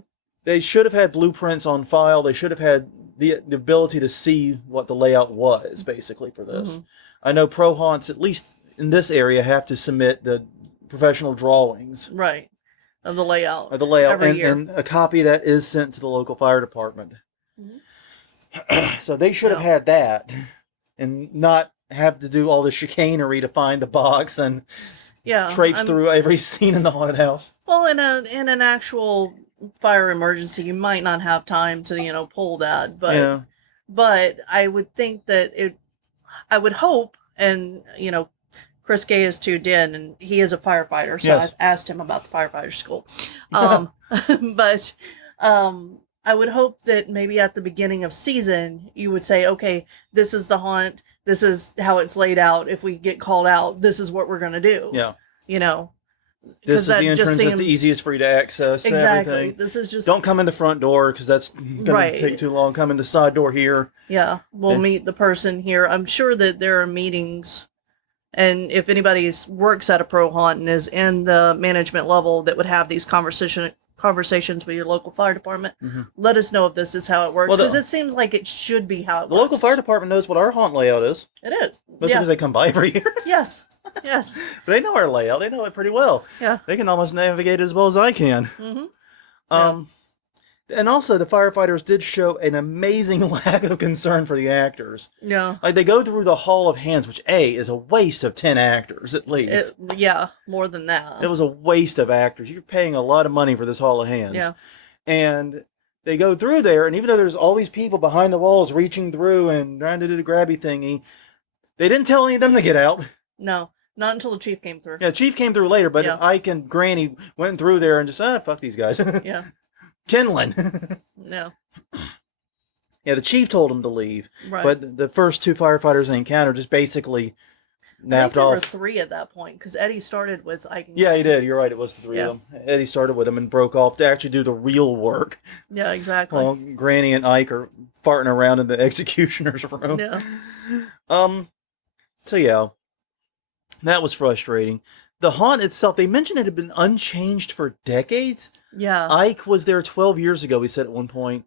They should have had blueprints on file. They should have had the ability to see what the layout was, basically, for this. Hmm. I know pro haunts, at least in this area, have to submit the professional drawings Right. Of the layout. of the layout, every year. and a copy of that is sent to the local fire department. Mhm. So they should have Yeah. had that, and not have to do all the chicanery to find the box and Yeah. traipse through every scene in the haunted house. Well, in an actual fire emergency, you might not have time to pull that, but Yeah. but I would think that I would hope, and Chris Gay is tuned in, and he is a firefighter, so Yes. I've asked him about the firefighter school. But I would hope that maybe at the beginning of season, you would say, okay, this is the haunt, this is how it's laid out. If we get called out, this is what we're going to do. Yeah. Because This is that the just entrance. That's the seems- easiest for you to access. Exactly. Everything. This is just Don't come in the front door because that's going to Right. take too long. Come in the side door here. Yeah, we'll Yeah. meet the person here. I'm sure that there are meetings, and if anybody's works at a pro haunt and is in the management level that would have these conversations with your local fire department, Mhm. let us know if this is how it works, Well, because it seems like it should be how it The works. local fire department knows what our haunt layout is. It is. Mostly Yeah. because they come by every year. Yes. Yes. But they know our layout. They know it pretty well. Yeah. They can almost navigate it as well as I can. Mm-hmm. And also the firefighters did show an amazing lack of concern for the actors. Yeah. Like they go through the Hall of Hands, which is a waste of 10 actors at least. Yeah. More than that. It was a waste of actors. You're paying a lot of money for this Hall of Hands. Yeah. And they go through there, and even though there's all these people behind the walls reaching through and trying to do the grabby thingy, they didn't tell any of them to get out. No. Not until the chief came through. Yeah, Chief came through later, but Yeah. Ike and Granny went through there and just, fuck these guys. Yeah. Kindling. No. Yeah, the Chief told them to leave, Right. but the first two firefighters they encountered just basically I think napped there were off. 3 at that point, because Eddie started with Ike. Yeah, he did. You're right. It was the three Yeah. of them. Eddie started with them and broke off to actually do the real work. Yeah, exactly. While Granny and Ike are farting around in the executioner's room. Yeah. So yeah, that was frustrating. The haunt itself, they mentioned it had been unchanged for decades. Yeah. Ike was there 12 years ago, he said at one point,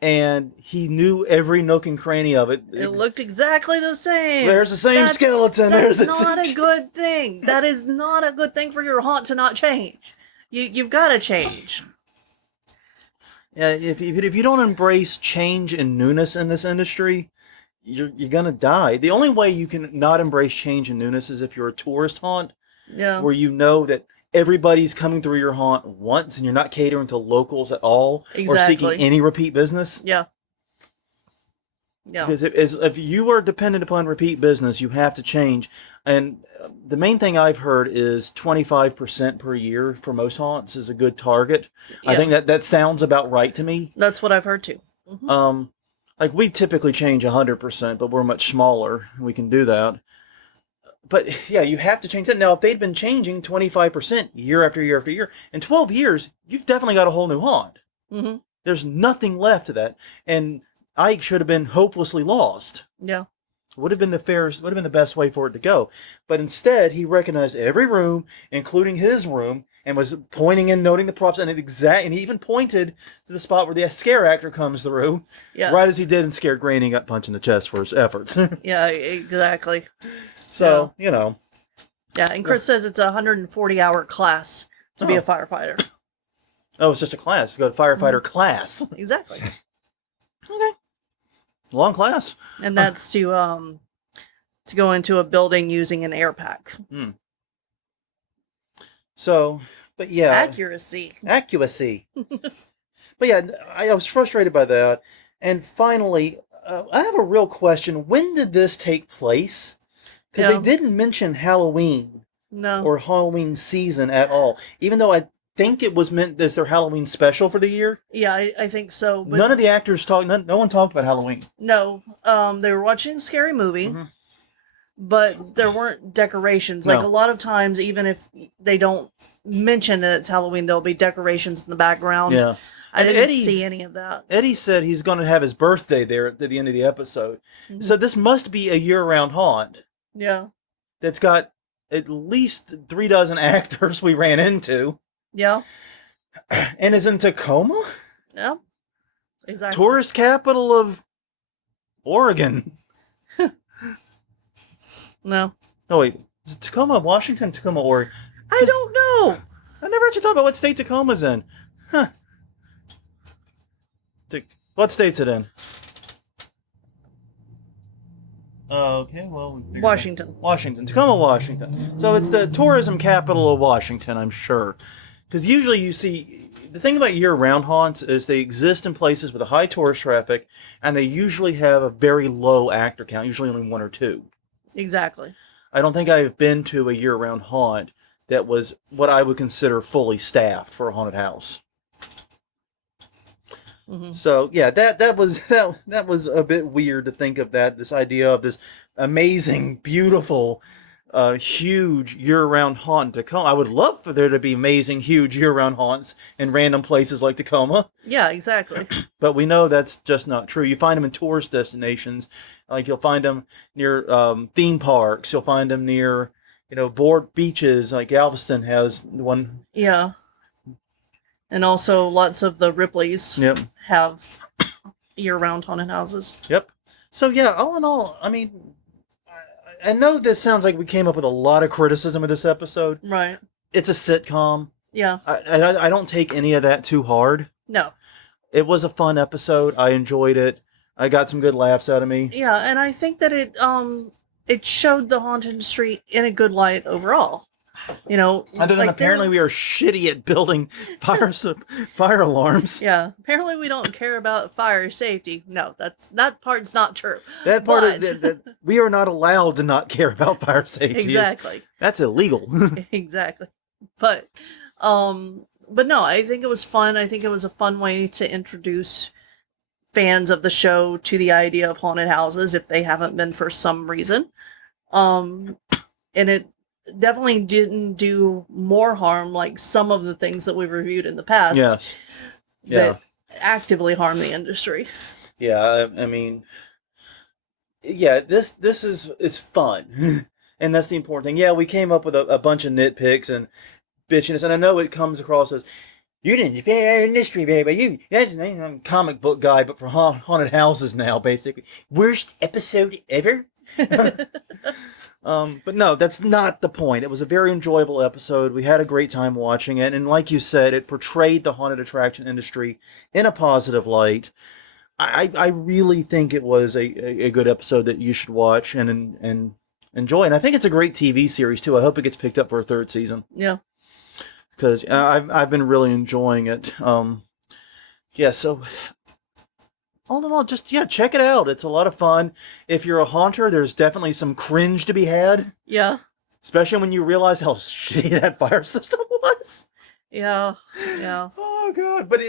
and he knew every nook and cranny of it. It looked exactly the same. There's the same skeleton. That's There's the not a good thing. That is not a good thing for your haunt to not change. You've got to change. Yeah, if you don't embrace change and newness in this industry, you're gonna die. The only way you can not embrace change and newness is if you're a tourist haunt, Yeah. where you know that everybody's coming through your haunt once and you're not catering to locals at all or Exactly. seeking any repeat business. Yeah. Yeah. Because if you are dependent upon repeat business, you have to change. And the main thing I've heard is 25% per year for most haunts is a good target. I Yeah. think that sounds about right to me. That's what I've heard too. Mhm. Like we typically change 100%, but we're much smaller. We can do that. But yeah, you have to change that. Now, if they'd been changing 25% year after year after year, in 12 years, you've definitely got a whole new haunt. Mhm. There's nothing left to that. And Ike should have been hopelessly lost. Yeah. Would have been the best way for it to go. But instead, he recognized every room, including his room, and was pointing and noting the props, and he even pointed to the spot where the scare actor comes through, Yes. right as he did and scared Granny and got punched in the chest for his efforts. Yeah, exactly. So, you know. Yeah, and Chris says it's a 140-hour class to be Oh. a firefighter. Oh, it's just a class. Go to firefighter class. Exactly. Okay. Long class. And that's to go into a building using an air pack. So, but yeah. Accuracy. Accuracy. But yeah, I was frustrated by that. And finally, I have a real question. When did this take place? Because they didn't mention Halloween No. or Halloween season at all. Even though I think it was meant as their Halloween special for the year. Yeah, I think so. But none of the actors talked. No one talked about Halloween. no, they were watching a scary movie, Mhm. but there weren't decorations. No. Like a lot of times, even if they don't mention that it's Halloween, there'll be decorations in the background. Yeah. I And didn't see any of that. Eddie said he's going to have his birthday there at the end of the episode. Mhm. So this must be a year-round haunt Yeah. that's got at least 3 dozen actors we ran into. Yeah. And is in Tacoma? Yeah. Exactly. Tourist capital of Oregon. No. Oh, wait. Is it Tacoma, Washington, Tacoma, Oregon? I don't know. I never actually thought about what state Tacoma's in. Huh. What state's it in? Okay, well... Washington. Washington. Tacoma, Washington. So it's the tourism capital of Washington, I'm sure. Because usually you see... The thing about year-round haunts is they exist in places with a high tourist traffic, and they usually have a very low actor count, usually only 1 or 2. Exactly. I don't think I've been to a year-round haunt that was what I would consider fully staffed for a haunted house. Mm-hmm. So yeah, that was a bit weird to think of this idea of this amazing, beautiful, huge year-round haunt in Tacoma. I would love for there to be amazing, huge year-round haunts in random places like Tacoma. Yeah, exactly. But we know that's just not true. You find them in tourist destinations, like you'll find them near theme parks. You'll find them near, board beaches, like Galveston has one. Yeah. And also lots of the Ripleys have year-round haunted houses. Yep. So yeah, all in all, I mean, I know this sounds like we came up with a lot of criticism of this episode. Right. It's a sitcom. Yeah. I don't take any of that too hard. No. It was a fun episode. I enjoyed it. I got some good laughs out of me. Yeah, and I think that it showed the haunt industry in a good light overall. Other than apparently we are shitty at building fire alarms. Yeah, apparently we don't care about fire safety. No, that part's not true. That part of that we are not allowed to not care about fire safety. Exactly. That's illegal. Exactly. But no, I think it was fun. I think it was a fun way to introduce fans of the show to the idea of haunted houses if they haven't been for some reason. And it definitely didn't do more harm like some of the things that we've reviewed in the past. Yes. That actively harm the industry. Yeah, I mean, yeah, this is fun. And that's the important thing. Yeah, we came up with a bunch of nitpicks and bitchiness, and I know it comes across as, you didn't defend our industry, baby. I'm a comic book guy, but for haunted houses now, basically. Worst episode ever? But no, that's not the point. It was a very enjoyable episode. We had a great time watching it. And like you said, it portrayed the haunted attraction industry in a positive light. I really think it was a good episode that you should watch and enjoy. And I think it's a great TV series, too. I hope it gets picked up for a 3rd season. Yeah. Because I've been really enjoying it. Yeah, so all in all, just, check it out. It's a lot of fun. If you're a haunter, there's definitely some cringe to be had. Yeah. Especially when you realize how shitty that fire system was. Yeah. Yeah. Oh, God. But,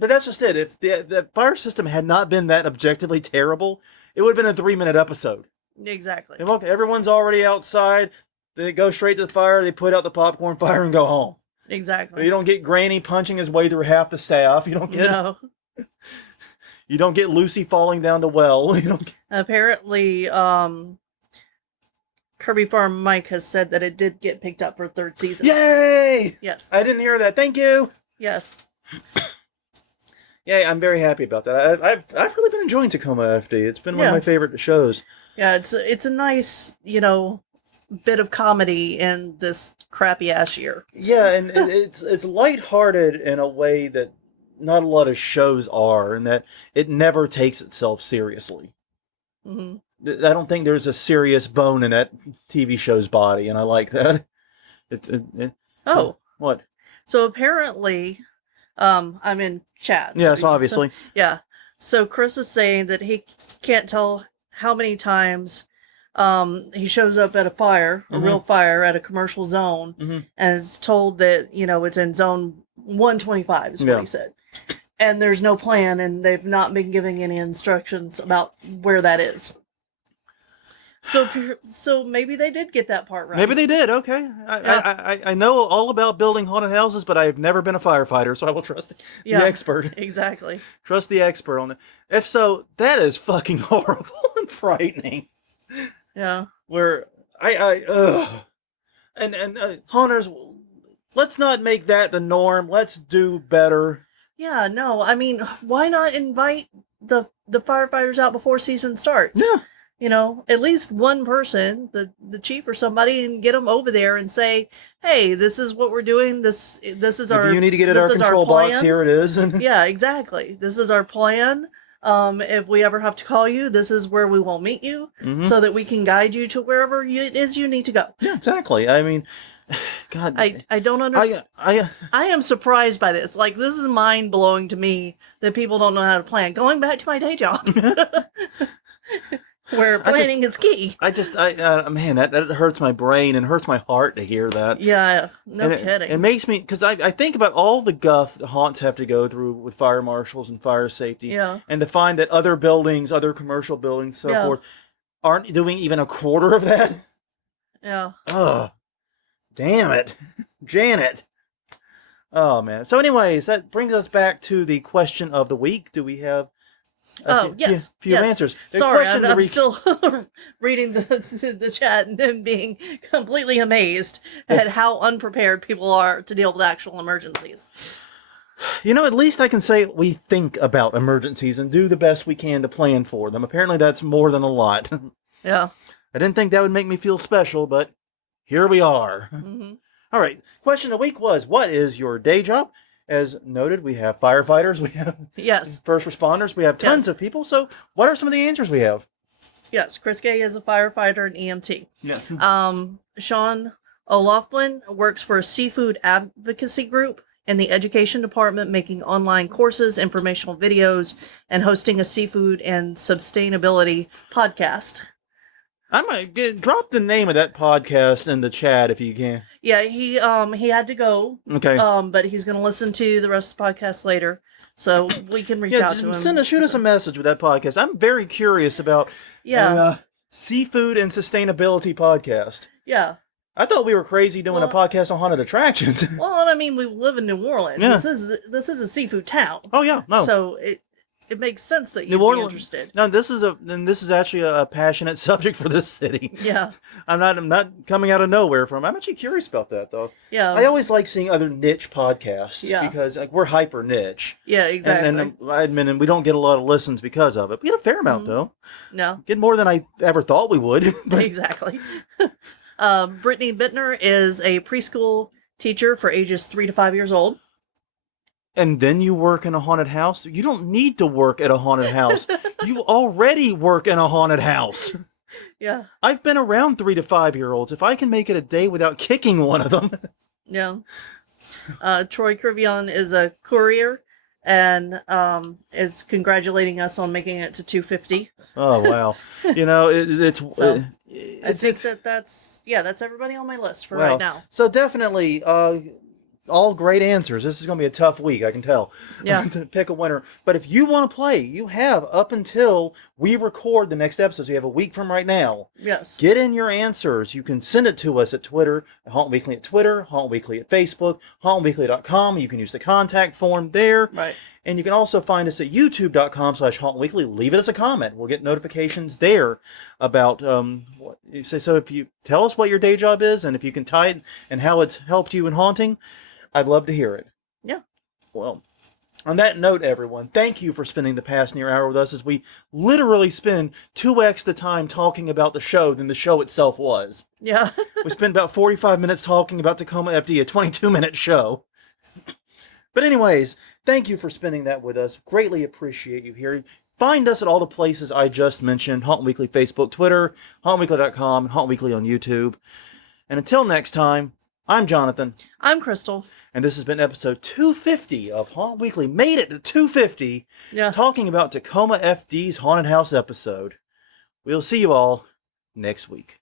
but that's just it. If the fire system had not been that objectively terrible, it would have been a 3-minute episode. Exactly. And look, everyone's already outside. They go straight to the fire. They put out the popcorn fire and go home. Exactly. You don't get Granny punching his way through half the staff. You don't get... No. You don't get Lucy falling down the well. You don't get... Apparently, Kirby Farm Mike has said that it did get picked up for a 3rd season. Yay! Yes. I didn't hear that. Thank you. Yes. Yeah, I'm very happy about that. I've really been enjoying Tacoma FD. It's been one of my favorite shows. Yeah, it's a nice, bit of comedy in this crappy ass year. Yeah, and it's lighthearted in a way that not a lot of shows are, and that it never takes itself seriously. Mm-hmm. I don't think there's a serious bone in that TV show's body, and I like that. Oh. What? So apparently, I'm in chat. Yes, obviously. So Chris is saying that he can't tell how many times He shows up at a fire, a real fire at a commercial zone, and is told that, it's in zone 125 is what he said. And there's no plan, and they've not been giving any instructions about where that is. So maybe they did get that part right. Maybe they did. Okay, I know all about building haunted houses, but I've never been a firefighter, so I will trust the expert. Exactly. Trust the expert on it. If so, that is fucking horrible and frightening. Yeah. Where and haunters, let's not make that the norm. Let's do better. Yeah. No. I mean, why not invite the firefighters out before season starts? Yeah. At least one person, the chief or somebody, and get them over there and say, "Hey, this is what we're doing. This is our. If you need to get at our control box, here it is." Yeah, exactly. This is our plan. If we ever have to call you, this is where we will meet you, so that we can guide you to wherever it is you need to go. Yeah, exactly. I mean, God, I don't understand. I am surprised by this. Like, this is mind blowing to me that people don't know how to plan. Going back to my day job. Where planning is key. Man, that hurts my brain and hurts my heart to hear that. Yeah, no kidding. It makes me, because I think about all the guff the haunts have to go through with fire marshals and fire safety. Yeah. And to find that other buildings, other commercial buildings, so forth, aren't doing even a quarter of that. Yeah. Ugh. Damn it. Janet. Oh, man. So anyways, that brings us back to the question of the week. Do we have a few answers? Sorry, I'm still reading the chat and being completely amazed at how unprepared people are to deal with actual emergencies. At least I can say we think about emergencies and do the best we can to plan for them. Apparently that's more than a lot. Yeah. I didn't think that would make me feel special, but here we are. Mm-hmm. All right. Question of the week was, what is your day job? As noted, we have firefighters, we have first responders, we have tons of people. So what are some of the answers we have? Yes, Chris Gay is a firefighter and EMT. Yes. Sean O'Loughlin works for a seafood advocacy group in the education department, making online courses, informational videos, and hosting a seafood and sustainability podcast. I'm gonna drop the name of that podcast in the chat if you can. Yeah, he had to go. Okay. But he's gonna listen to the rest of the podcast later, so we can reach out to him. Shoot us a message with that podcast. I'm very curious about seafood and sustainability podcast. Yeah. I thought we were crazy doing a podcast on haunted attractions. Well, I mean, we live in New Orleans. Yeah. This is a seafood town. Oh yeah, no. So it makes sense that you'd be interested. No, this is actually a passionate subject for this city. Yeah. I'm not coming out of nowhere from. I'm actually curious about that though. Yeah. I always like seeing other niche podcasts because we're hyper niche. Yeah, exactly. And I admit, and we don't get a lot of listens because of it. We get a fair amount though. No. Get more than I ever thought we would. Exactly. Brittany Bittner is a preschool teacher for ages 3 to 5 years old. And then you work in a haunted house? You don't need to work at a haunted house. You already work in a haunted house. Yeah. I've been around 3 to 5 year olds. If I can make it a day without kicking one of them. Yeah. Troy Crivion is a courier and is congratulating us on making it to 250. Oh, wow. I think that's everybody on my list for right now. So definitely, all great answers. This is going to be a tough week, I can tell. Yeah. To pick a winner. But if you want to play, you have up until we record the next episode. So you have a week from right now. Yes. Get in your answers. You can send it to us at Twitter, Haunt Weekly at Twitter, Haunt Weekly at Facebook, hauntweekly.com. You can use the contact form there. Right. And you can also find us at youtube.com/hauntweekly. Leave it as a comment. We'll get notifications there about what you say. So if you tell us what your day job is and if you can tie it and how it's helped you in haunting, I'd love to hear it. Yeah. Well, on that note, everyone, thank you for spending the past near hour with us as we literally spend 2x the time talking about the show than the show itself was. Yeah. We spent about 45 minutes talking about Tacoma FD, a 22-minute show. But anyways, thank you for spending that with us. Greatly appreciate you here. Find us at all the places I just mentioned. Haunt Weekly Facebook, Twitter, hauntweekly.com, Haunt Weekly on YouTube. And until next time, I'm Jonathan. I'm Crystal. And this has been episode 250 of Haunt Weekly. Made it to 250. Yeah. Talking about Tacoma FD's Haunted House episode. We'll see you all next week.